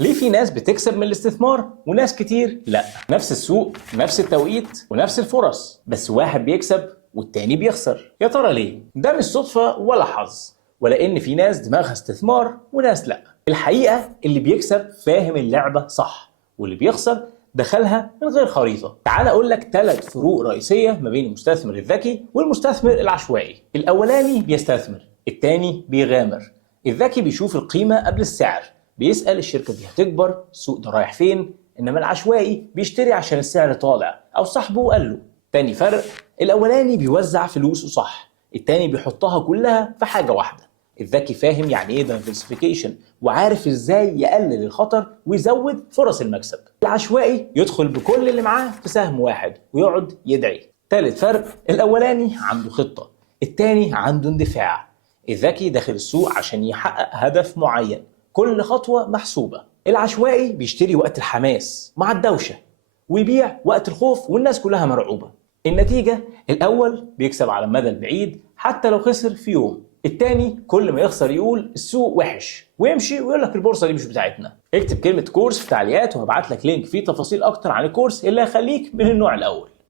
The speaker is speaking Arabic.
ليه في ناس بتكسب من الاستثمار وناس كتير لا؟ نفس السوق، نفس التوقيت، ونفس الفرص، بس واحد بيكسب والتاني بيخسر. يا ترى ليه؟ ده مش صدفة ولا حظ، ولا إن في ناس دماغها استثمار وناس لا. الحقيقة اللي بيكسب فاهم اللعبة صح، واللي بيخسر دخلها من غير خريطة. تعال أقول لك 3 فروق رئيسية ما بين المستثمر الذكي والمستثمر العشوائي. الأولاني بيستثمر، التاني بيغامر. الذكي بيشوف القيمة قبل السعر، بيسأل الشركة دي هتكبر، السوق ده رايح فين. إنما العشوائي بيشتري عشان السعر طالع أو صاحبه قال له. تاني فرق، الأولاني بيوزع فلوسه صح، التاني بيحطها كلها في حاجة واحدة. الذكي فاهم يعني ايه diversification وعارف ازاي يقلل الخطر ويزود فرص المكسب. العشوائي يدخل بكل اللي معاه في سهم واحد ويقعد يدعي. تالت فرق، الاولاني عنده خطة، التاني عنده اندفاع. الذكي داخل السوق عشان يحقق هدف معين، كل خطوة محسوبة. العشوائي بيشتري وقت الحماس مع الدوشة، ويبيع وقت الخوف والناس كلها مرعوبة. النتيجة، الأول بيكسب على المدى البعيد حتى لو خسر في يوم، التاني كل ما يخسر يقول السوق وحش ويمشي ويقول لك البورصة دي مش بتاعتنا. اكتب كلمة كورس في التعليقات وهبعت لك لينك فيه تفاصيل أكتر عن الكورس اللي هيخليك من النوع الأول.